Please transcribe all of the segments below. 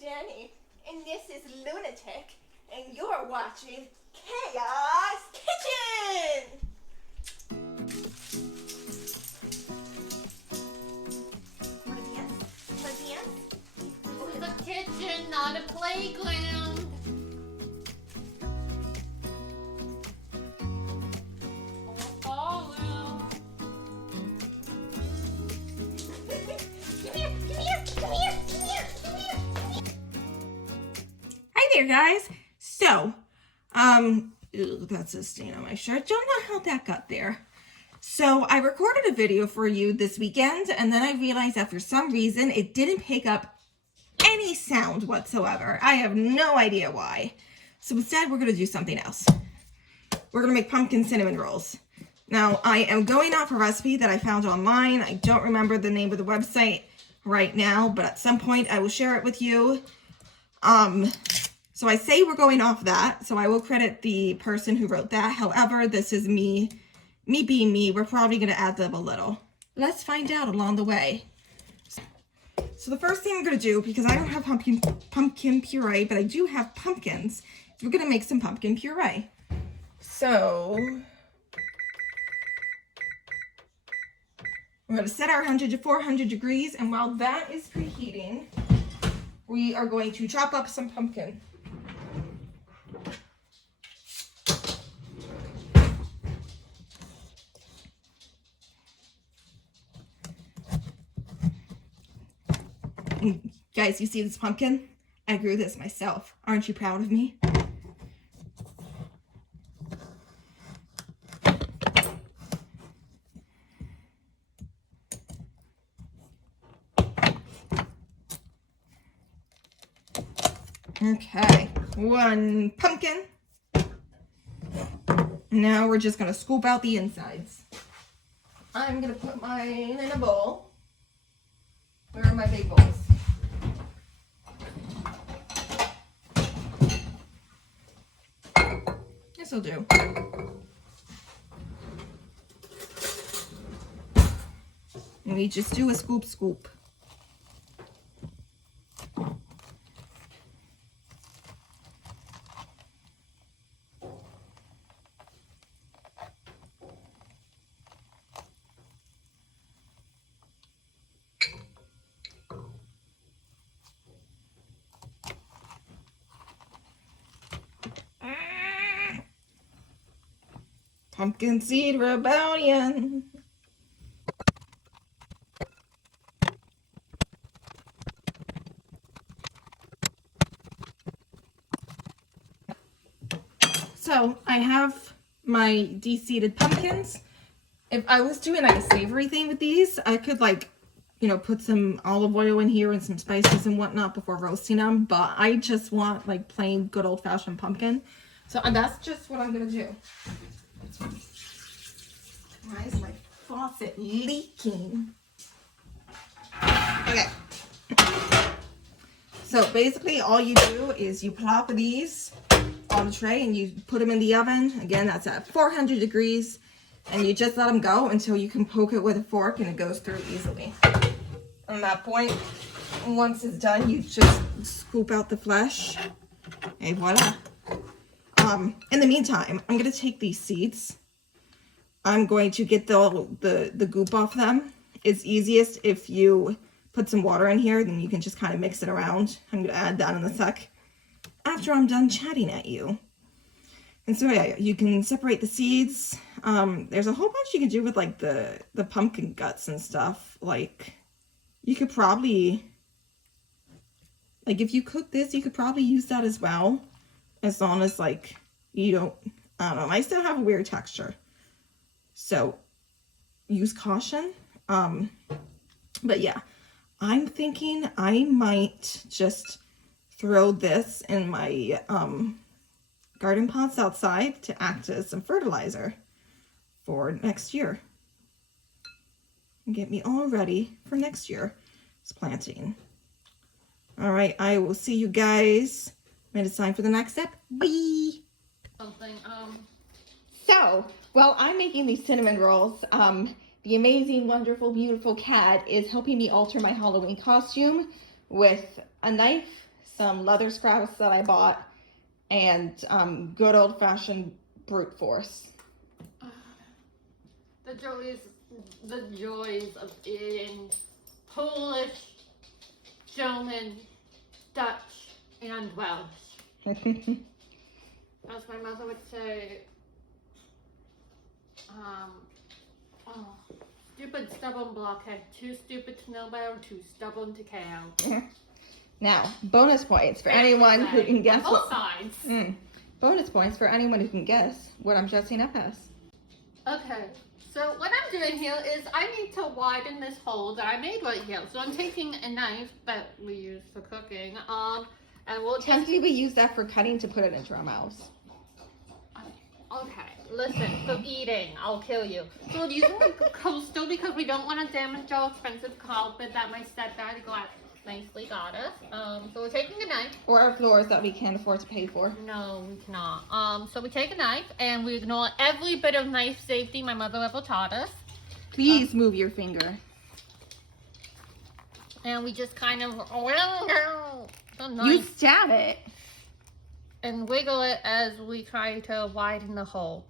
Jenny, and this is Lunatic, and you're watching Chaos Kitchen! This is a kitchen, not a playground. Oh, Hi there, guys. So, ew, that's a stain on my shirt. Don't know how that got there. So, I recorded a video for you this weekend, and then I realized that for some reason it didn't pick up any sound whatsoever. I have no idea why. So instead, we're going to do something else. We're going to make pumpkin cinnamon rolls. Now, I am going off a recipe that I found online. I don't remember the name of the website right now, but at some point I will share it with you. So I say we're going off that, so I will credit the person who wrote that. However, this is me being me. We're probably going to add them a little. Let's find out along the way. So the first thing I'm going to do, because I don't have pumpkin puree, but I do have pumpkins, is we're going to make some pumpkin puree. So we're going to set our 100 to 400 degrees, and while that is preheating, we are going to chop up some pumpkin. And guys, you see this pumpkin? I grew this myself. Aren't you proud of me? Okay, one pumpkin. Now we're just gonna scoop out the insides. I'm gonna put mine in a bowl. Where are my big bowls? This'll do. And we just do a scoop scoop. Pumpkin Seed Rebellion. So I have my de-seeded pumpkins. If I was doing like a savory thing with these, I could put some olive oil in here and some spices and whatnot before roasting them. But I just want like plain good old fashioned pumpkin. So that's just what I'm gonna do. Why is my faucet leaking? Okay. So basically all you do is you plop these on the tray and you put them in the oven. Again, that's at 400 degrees. And you just let them go until you can poke it with a fork and it goes through easily. At that point, once it's done, you just scoop out the flesh. And voila. In the meantime, I'm going to take these seeds. I'm going to get the goop off them. It's easiest if you put some water in here, then you can just kind of mix it around. I'm going to add that in a sec after I'm done chatting at you. And so yeah, you can separate the seeds. There's a whole bunch you can do with like the pumpkin guts and stuff. Like you could probably, like if you cook this, you could probably use that as well. As long as like you don't, I don't know, I still have a weird texture. So use caution. But yeah, I'm thinking I might just throw this in my garden pots outside to act as some fertilizer for next year. And get me all ready for next year's planting. All right, I will see you guys when it's time for the next step. Bye! So, while I'm making these cinnamon rolls, the amazing, wonderful, beautiful cat is helping me alter my Halloween costume with a knife, some leather scraps that I bought, and good old-fashioned brute force. The joys of eating Polish, German, Dutch, and Welsh. As my mother would say, stupid stubborn blockhead, too stupid to know better, too stubborn to care. Now, bonus points for anyone who can guess both what. sides. Bonus points for anyone who can guess what I'm dressing up as. Okay, so what I'm doing here is I need to widen this hole that I made right here. So I'm taking a knife that we use for cooking, and we'll just... Technically, we use that for cutting to put it into our mouths. Okay, listen, for eating, I'll kill you. So we're using the coastal because we don't want to damage our expensive carpet that my stepdad nicely got us. So we're taking a knife. Or our floors that we can't afford to pay for. No, we cannot. So we take a knife and we ignore every bit of knife safety my mother ever taught us. Please move your finger. And we just kind of You stab it. and wiggle it as we try to widen the hole.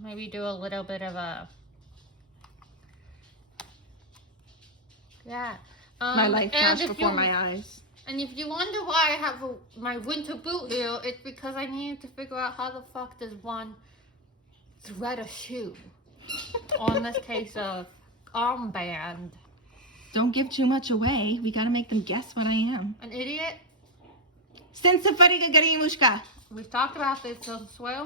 Maybe do a little bit of a... Yeah. My life flashed before my eyes. And if you wonder why I have my winter boot here, it's because I needed to figure out how the fuck does one thread a shoe. Or in this case, a armband. Don't give too much away. We gotta make them guess what I am. An idiot? Senza fariga garimushka. We've talked about this, so swear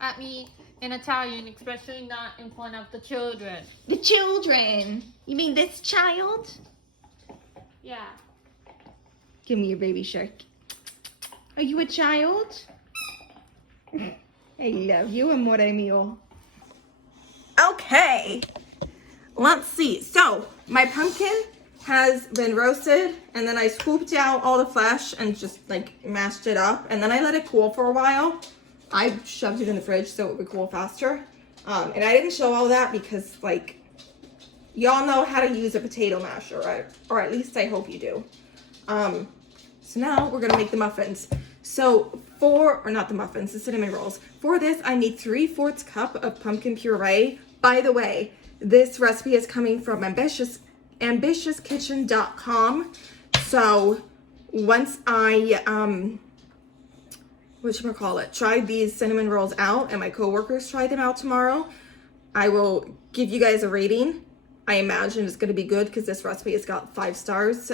at me in Italian, especially not in front of the children. The children. You mean this child? Yeah. Give me your baby shark. Are you a child? I love you, amore mio. Okay. Let's see. So, my pumpkin has been roasted, and then I scooped out all the flesh and just like mashed it up, and then I let it cool for a while. I shoved it in the fridge so it would cool faster. And I didn't show all that because, like, y'all know how to use a potato masher, right? Or at least I hope you do. So now we're gonna make the muffins. So not the muffins, the cinnamon rolls. For this, I need 3/4 cup of pumpkin puree. By the way, this recipe is coming from ambitiouskitchen.com. So once I, tried these cinnamon rolls out and my coworkers try them out tomorrow, I will give you guys a rating. I imagine it's going to be good because this recipe has got 5 stars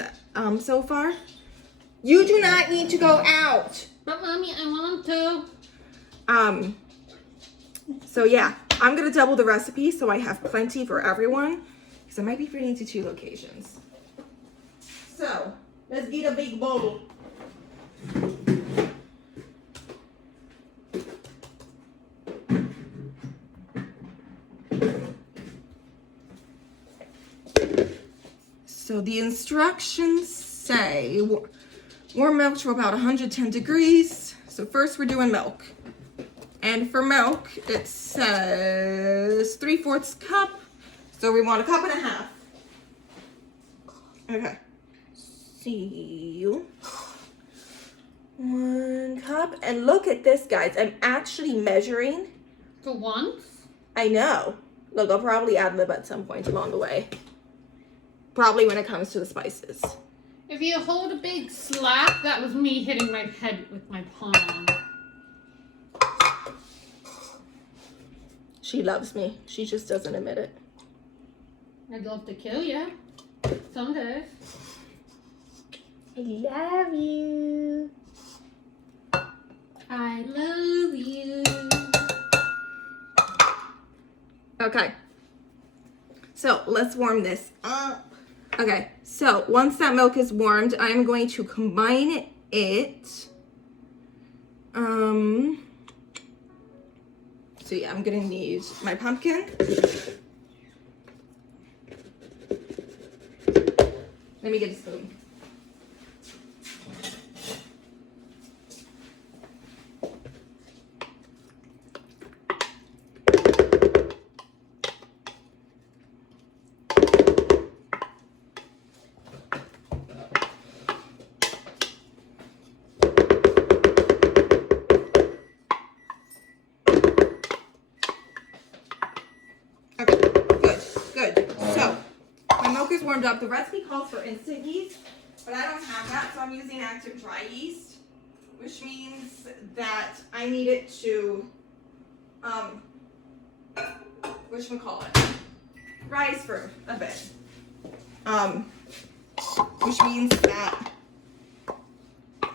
so far. You do not need to go out. But mommy, I want to. So yeah, I'm going to double the recipe so I have plenty for everyone because I might be feeding to 2 locations. So let's get a big bowl. So the instructions say warm milk to about 110 degrees. So first we're doing milk. And for milk, it says 3/4 cup. So we want 1.5 cups. Okay. See, 1 cup. And look at this, guys. I'm actually measuring. For once? I know. Look, I'll probably add lib at some point along the way. Probably when it comes to the spices. If you hold a big slap, that was me hitting my head with my palm. She loves me. She just doesn't admit it. I'd love to kill you. Someday. I love you. I love you. Okay. So let's warm this up. Okay, so once that milk is warmed, I'm going to combine it. So yeah, I'm gonna need my pumpkin. Let me get a spoon. warmed up. The recipe calls for instant yeast, but I don't have that, so I'm using active dry yeast, which means that I need it to, whatchamacallit, rise for a bit. Which means that,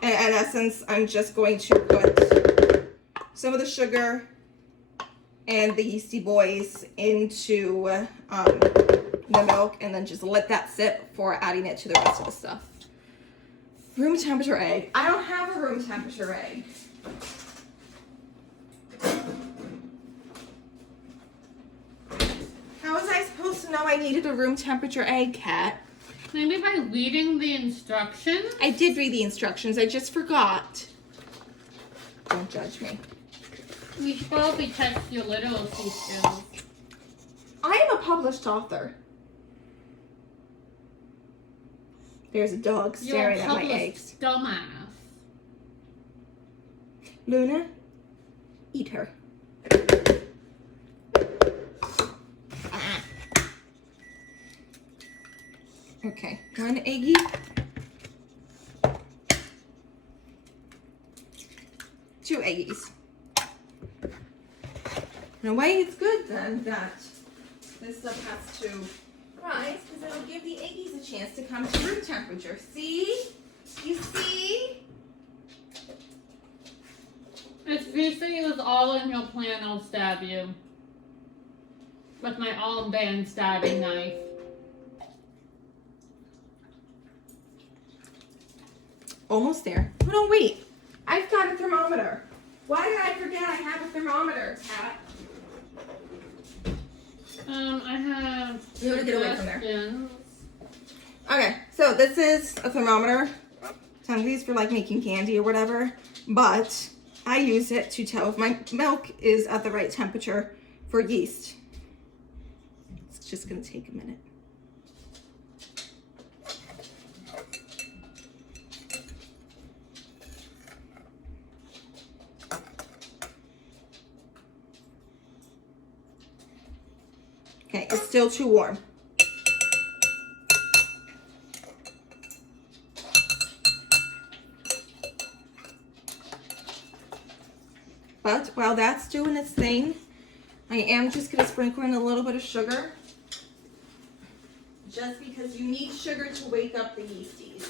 in essence, I'm just going to put some of the sugar and the yeasty boys into the milk and then just let that sit before adding it to the rest of the stuff. Room temperature egg. I don't have a room temperature egg. How was I supposed to know I needed a room temperature egg, Kat? Maybe by reading the instructions? I did read the instructions. I just forgot. Don't judge me. You should probably test your literacy skills. I am a published author. There's a dog staring at my eggs. Dumbass. Luna, eat her. Okay, 1 eggie. Two eggies. In a way, it's good then that this stuff has to rise because it'll give the eggies a chance to come to room temperature. See? You see? If you say it was all in your plan, I'll stab you. With my all-band stabbing knife. Almost there. Oh, no, wait. I've got a thermometer. Why did I forget I have a thermometer, Kat? I have. You want to get away from there. questions. Okay, so this is a thermometer. Some of these for like making candy or whatever, but I use it to tell if my milk is at the right temperature for yeast. It's just gonna take a minute. Okay, it's still too warm. But while that's doing its thing, I am just going to sprinkle in a little bit of sugar. Just because you need sugar to wake up the yeasties.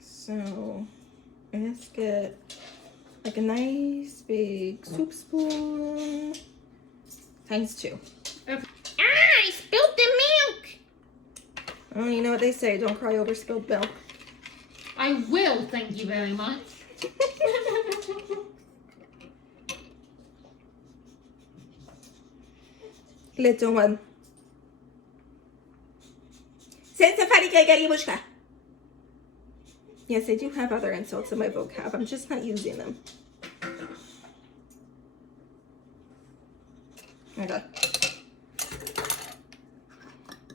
So let's get like a nice big soup spoon times 2. Okay. I spilled the milk. Oh, you know what they say, don't cry over spilled milk. I will, thank you very much. Little one. Senza fare cagare bushka. Yes, I do have other insults in my vocab. I'm just not using them. Okay.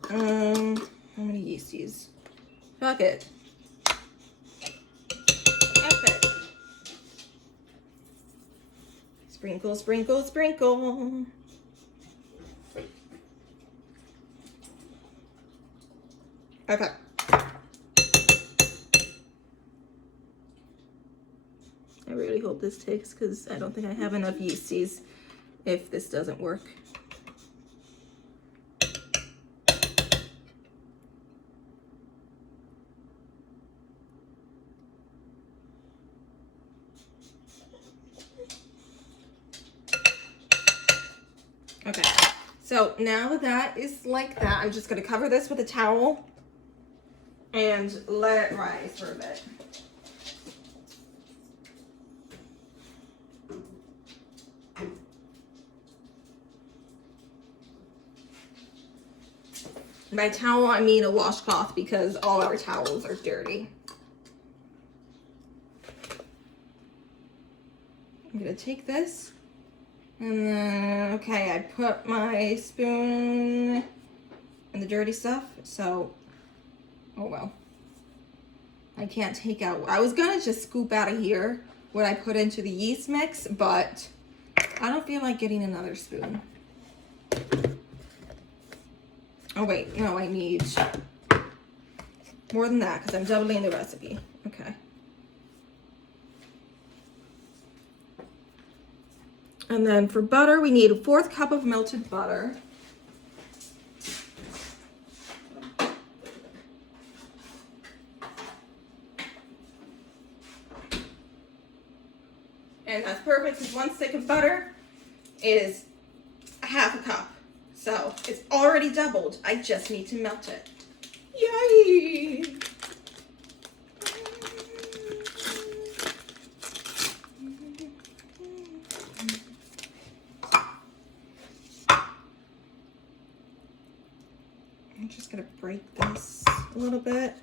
How many yeasties? Fuck it. F it. Sprinkle, sprinkle, sprinkle. Okay. I really hope this takes because I don't think I have enough yeasties if this doesn't work. Okay, so now that is like that, I'm just gonna cover this with a towel and let it rise for a bit. By towel, I mean a washcloth because all our towels are dirty. I'm gonna take this and then, okay, I put my spoon in the dirty stuff, so, oh well. I can't take out, I was gonna just scoop out of here what I put into the yeast mix, but I don't feel like getting another spoon. Oh wait, no, I need more than that because I'm doubling the recipe. Okay. And then for butter, we need a 1/4 cup of melted butter. And that's perfect because 1 stick of butter is 1/2 cup. So it's already doubled. I just need to melt it. Yay! I'm just gonna break this a little bit.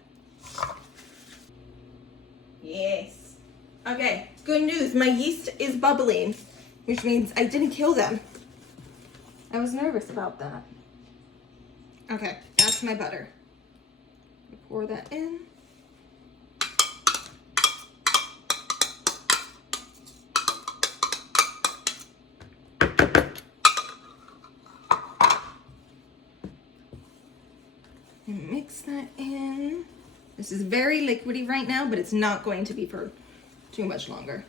Yes. Okay, good news. My yeast is bubbling, which means I didn't kill them. I was nervous about that. Okay, that's my butter. Pour that in. And mix that in. This is very liquidy right now, but it's not going to be for too much longer.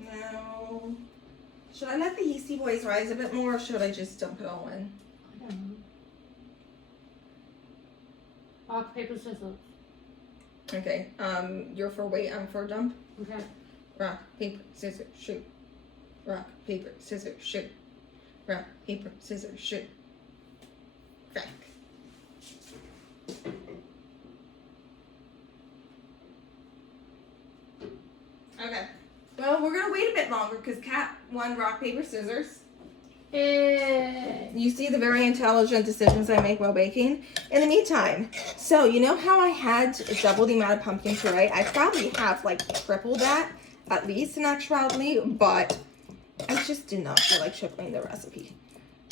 Now, should I let the yeasty boys rise a bit more, or should I just dump it all in? I don't know. Rock, paper, scissors. Okay, you're for wait, I'm for dump. Okay. Rock, paper, scissors, shoot. Rock, paper, scissors, shoot. Rock, paper, scissors, shoot. Crack. Okay. Well, we're gonna wait a bit longer because Kat won rock, paper, scissors. You see the very intelligent decisions I make while baking. In the meantime, so you know how I had double the amount of pumpkin puree? I probably have like triple that, at least in actuality, but I just did not feel like tripling the recipe.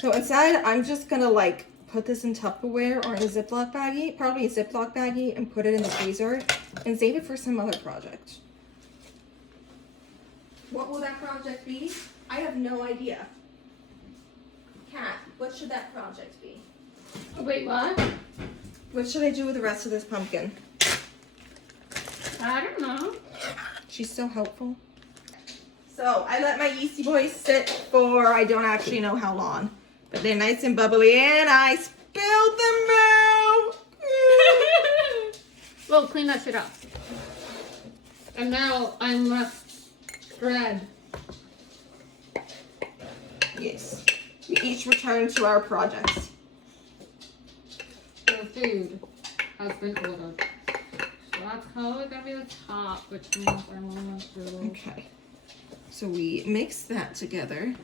So instead, I'm just gonna like put this in Tupperware or in a Ziploc baggie, probably a Ziploc baggie, and put it in the freezer and save it for some other project. What will that project be? I have no idea. Kat, what should that project be? Wait, what? What should I do with the rest of this pumpkin? I don't know. She's so helpful. So I let my yeasty boys sit for I don't actually know how long. But they're nice and bubbly and I spilled the milk. Well, clean that shit up. And now I must shred. Yes. We each return to our projects. The food has been ordered. So that's probably gonna be the top, which means I want to do. Okay. So we mix that together.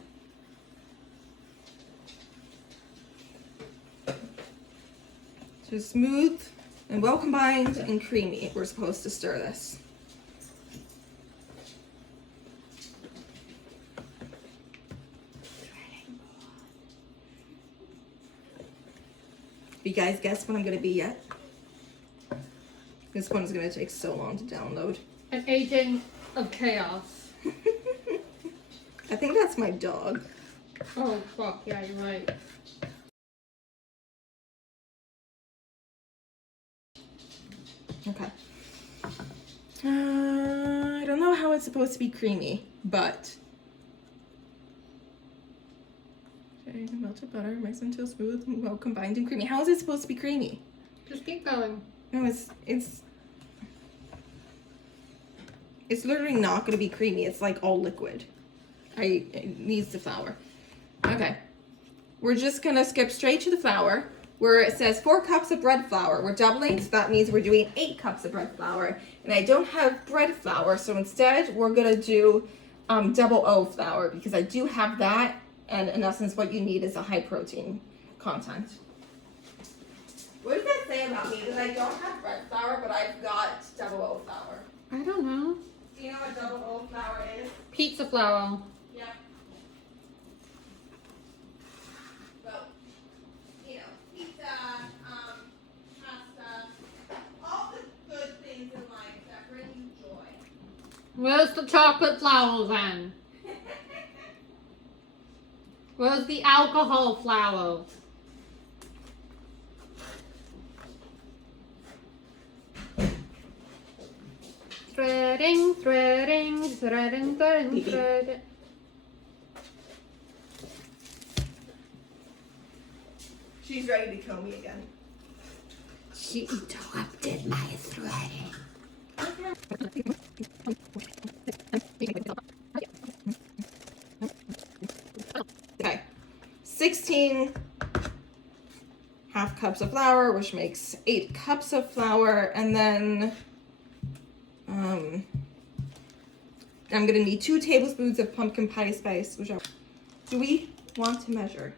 So smooth and well combined and creamy. We're supposed to stir this. You guys guess what I'm gonna be yet? This one's gonna take so long to download. An agent of chaos. I think that's my dog. Oh fuck, yeah, you're right. Okay. I don't know how it's supposed to be creamy, but okay, melted butter, mix until smooth and well combined and creamy. How is it supposed to be creamy? Just keep going. No, it's literally not going to be creamy. It's like all liquid. It needs the flour. Okay. We're just going to skip straight to the flour where it says 4 cups of bread flour. We're doubling, so that means we're doing 8 cups of bread flour. And I don't have bread flour, so instead we're going to do double O flour because I do have that. And in essence, what you need is a high protein content. What does that that say about me? That I don't have bread flour, but I've got double O flour. I don't know. Do you know what double O flour is? Pizza flour. Yep. Well, you know, pizza, pasta, all the good things in life that bring you joy. Where's the chocolate flour then? Where's the alcohol flour? Threading, threading, threading, threading, threading. She's ready to kill me again. She interrupted my threading. Okay, 16 half cups of flour, which makes 8 cups of flour, and then I'm gonna need 2 tablespoons of pumpkin pie spice, which do we want to measure?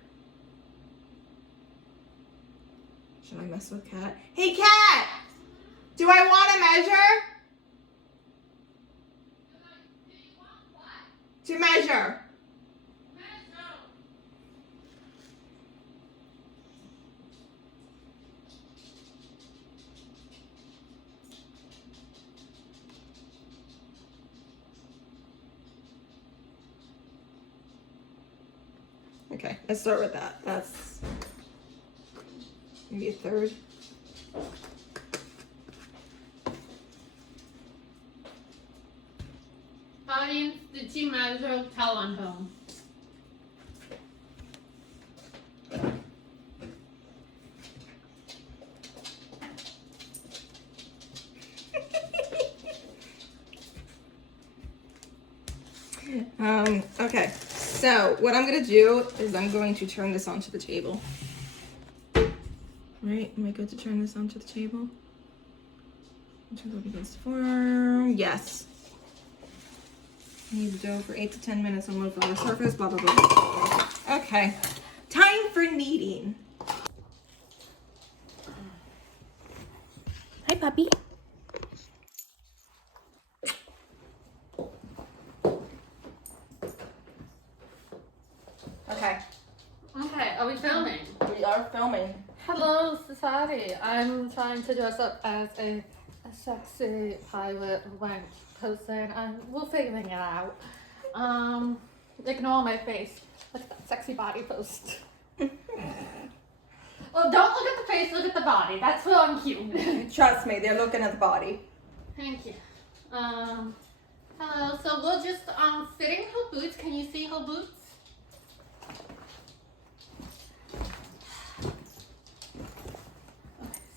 Should I mess with Cat? Hey Cat! Do I want to measure? To measure. Okay, let's start with that. That's maybe a third. Audience, did she measure? Tell on home. Okay, so what I'm gonna do is I'm going to turn this onto the table. Right, am I good to turn this onto the table? Turn it against the form. Yes. Need the dough for 8 to 10 minutes on low flour surface, blah, blah, blah. Okay, time for kneading. Hi, puppy. Okay. Okay, are we filming? We are filming. Hello, society. I'm trying to dress up as a sexy pirate wank person, and we're figuring it out. Ignore my face. Look at that sexy body post. Well, don't look at the face, look at the body. That's where I'm cute. Trust me, they're looking at the body. Thank you. Hello. So we're just fitting her boots. Can you see her boots?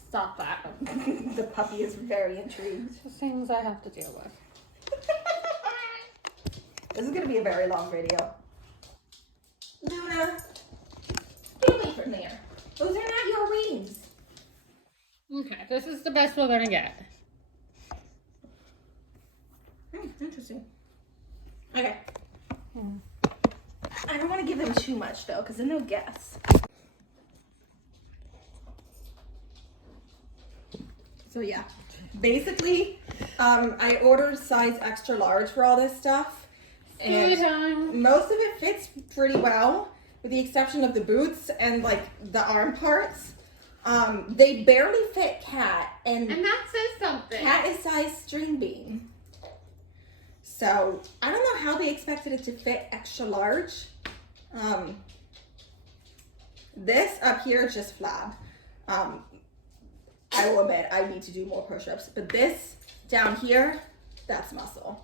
Stop that. The puppy is very intrigued. It's the things I have to deal with. This is going to be a very long video. Luna, get away from there. Those are not your wings. Okay, this is the best we're gonna get. Interesting. Okay. I don't want to give them too much though, because then they'll guess. So yeah, basically, I ordered size extra large for all this stuff, and most of it fits pretty well, with the exception of the boots and like the arm parts. They barely fit Cat, and that says something. Cat is size string bean. So I don't know how they expected it to fit extra large. This up here is just flab. I will admit I need to do more push-ups, but this down here, that's muscle.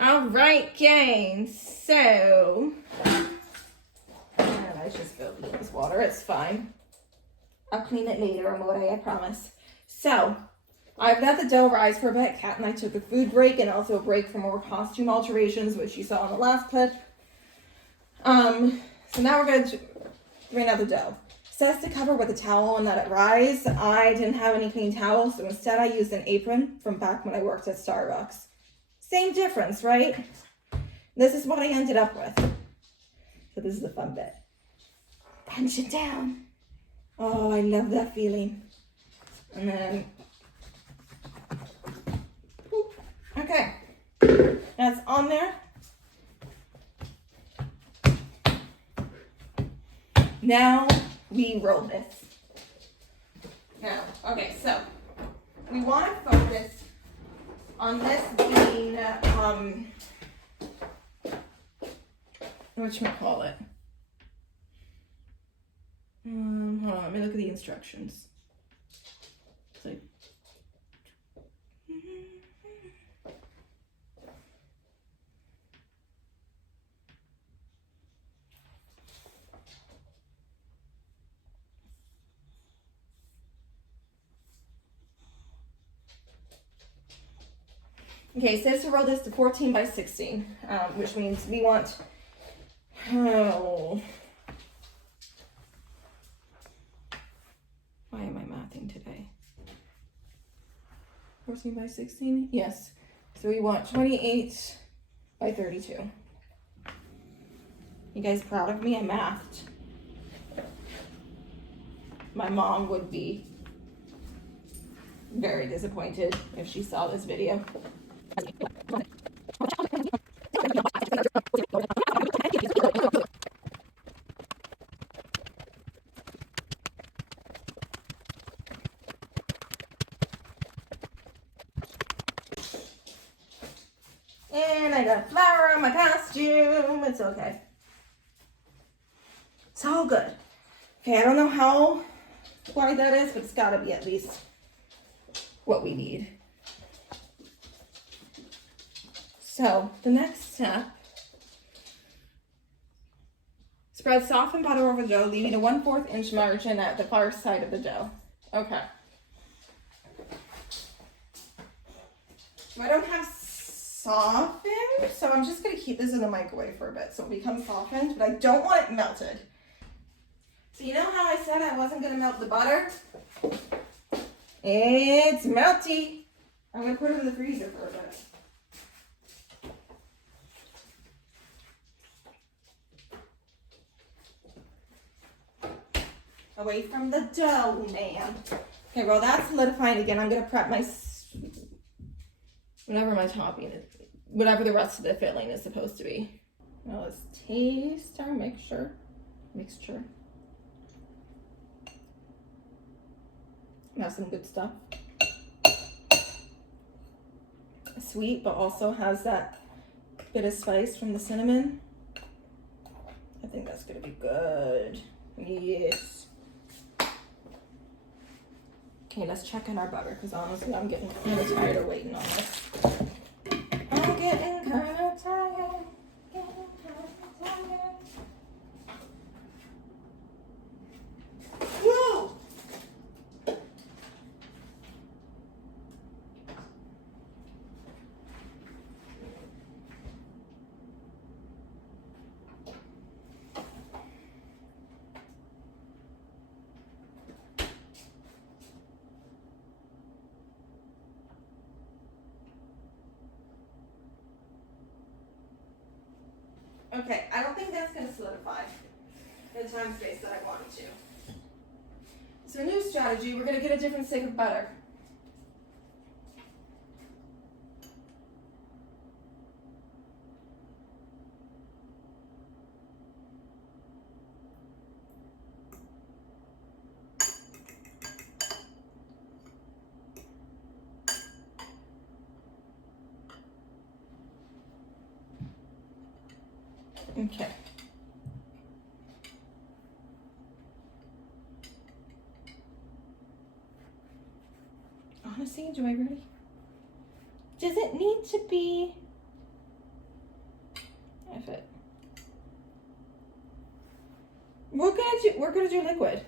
All right, gang. So, I just spilled this water. It's fine. I'll clean it later, Amore, I promise. So, I've let the dough rise for a bit. Kat and I took a food break and also a break for more costume alterations, which you saw in the last clip. So now we're going to drain out the dough. It says to cover with a towel and let it rise. I didn't have any clean towels, so instead I used an apron from back when I worked at Starbucks. Same difference, right? This is what I ended up with. So this is the fun bit. Punch it down. Oh, I love that feeling. And then, whoop. Okay, that's on there. Now we roll this. Now, okay, so we want to focus on this being, whatchamacallit? Hold on, let me look at the instructions. It's like, okay, it says to roll this to 14 by 16, which means we want, oh, why am I mathing today? 14 by 16? Yes. So we want 28 by 32. You guys proud of me? I mathed. My mom would be very disappointed if she saw this video. And I got flour on my costume. It's okay. It's all good. Okay, I don't know how wide that is, but it's gotta be at least what we need. So the next step, spread softened butter over the dough, leaving a 1/4 inch margin at the far side of the dough. Okay. So I don't have softened, so I'm just gonna keep this in the microwave for a bit so it becomes softened, but I don't want it melted. So you know how I said I wasn't gonna melt the butter? It's melty. I'm gonna put it in the freezer for a bit. Away from the dough, man. Okay, well that's solidifying again. I'm gonna prep my, whatever my topping is, whatever the rest of the filling is supposed to be. Now let's taste our mixture. Has some good stuff. Sweet, but also has that bit of spice from the cinnamon. I think that's gonna be good. Yes. Okay, let's check in our butter, because honestly, I'm getting kind of tired of waiting on this. I'm getting kind of tired. Whoa! Okay, I don't think that's going to solidify in the time space that I want it to. So new strategy, we're going to get a different stick of butter. Okay. Honestly, do I really? Does it need to be? If it. We're gonna do liquid.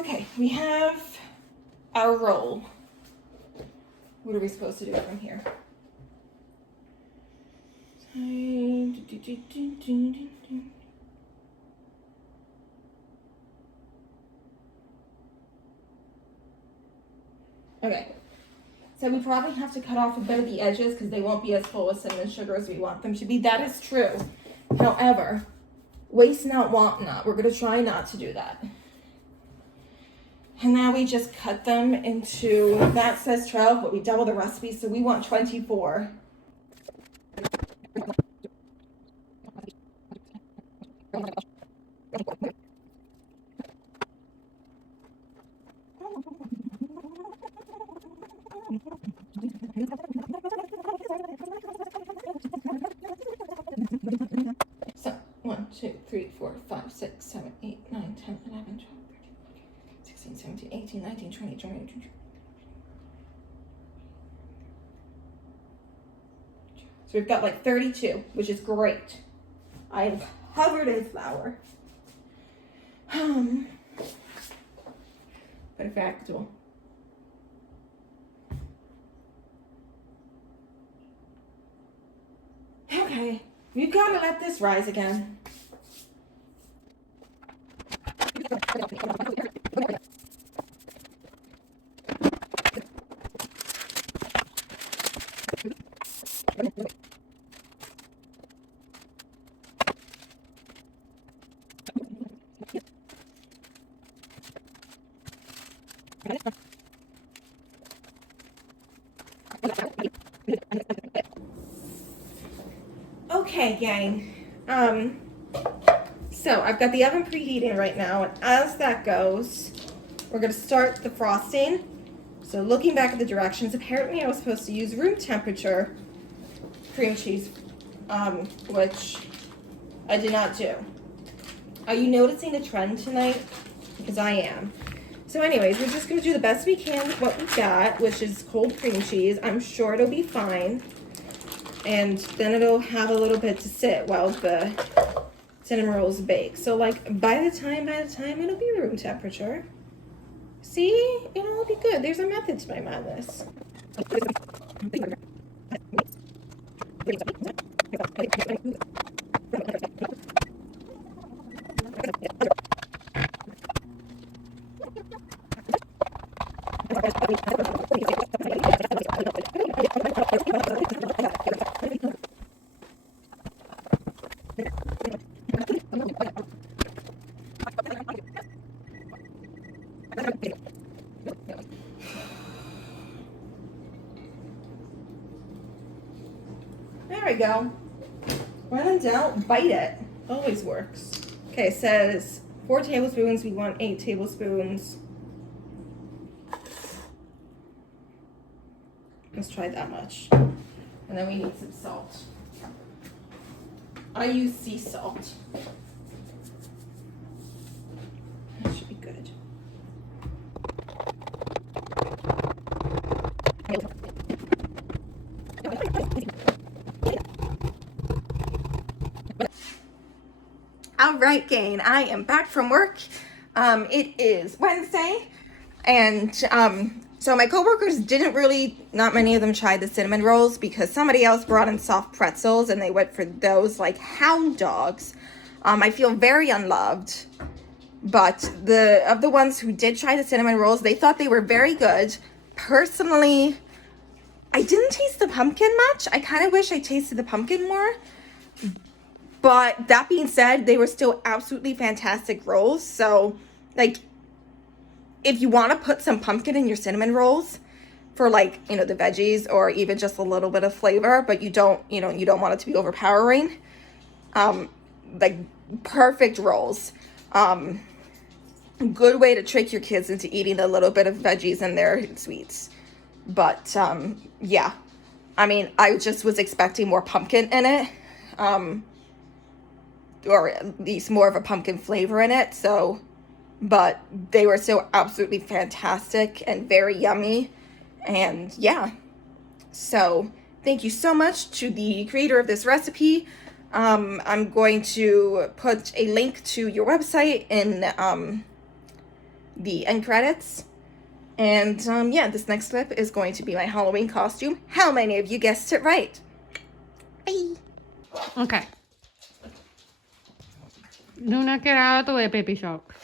Okay, we have our roll. What are we supposed to do from here? Okay, so we probably have to cut off a bit of the edges because they won't be as full of cinnamon sugar as we want them to be. That is true. However, waste not, want not. We're going to try not to do that. And now we just cut them into, that says 12, but we double the recipe, so we want 24. So, 1, 2, 3, 4, 5, 6, 7, 8, 9, 10, 11, 12, 13, 14, 16, 17, 18, 19, 20, 21, 22. So we've got like 32, which is great. I am covered in flour. Perfecto. Okay, we've got to let this rise again. Okay, gang. So I've got the oven preheating right now, and as that goes, we're gonna start the frosting. So looking back at the directions, apparently I was supposed to use room temperature cream cheese, which I did not do. Are you noticing a trend tonight? Because I am. So anyways, we're just gonna do the best we can with what we got, which is cold cream cheese. I'm sure it'll be fine. And then it'll have a little bit to sit while the cinnamon rolls bake. So like by the time it'll be room temperature. See, it'll all be good. There's a method to my madness. There we go. When in doubt, bite it. Always works. Okay, it says 4 tablespoons. We want 8 tablespoons. Let's try that much. And then we need some salt. I use sea salt. That should be good. All right, gang, I am back from work. It is Wednesday, and so my coworkers not many of them tried the cinnamon rolls because somebody else brought in soft pretzels and they went for those like hound dogs. I feel very unloved, but of the ones who did try the cinnamon rolls, they thought they were very good. Personally, I didn't taste the pumpkin much. I kind of wish I tasted the pumpkin more. But that being said, they were still absolutely fantastic rolls. So, like, if you want to put some pumpkin in your cinnamon rolls for, like, the veggies or even just a little bit of flavor, but you don't want it to be overpowering, like, perfect rolls. Good way to trick your kids into eating a little bit of veggies in their sweets. But, yeah. I mean, I just was expecting more pumpkin in it. Or at least more of a pumpkin flavor in it. So, but they were still absolutely fantastic and very yummy. And yeah. So, thank you so much to the creator of this recipe. I'm going to put a link to your website in the end credits. And yeah, this next clip is going to be my Halloween costume. How many of you guessed it right? Bye. Okay. Luna, get out of the way, baby shark.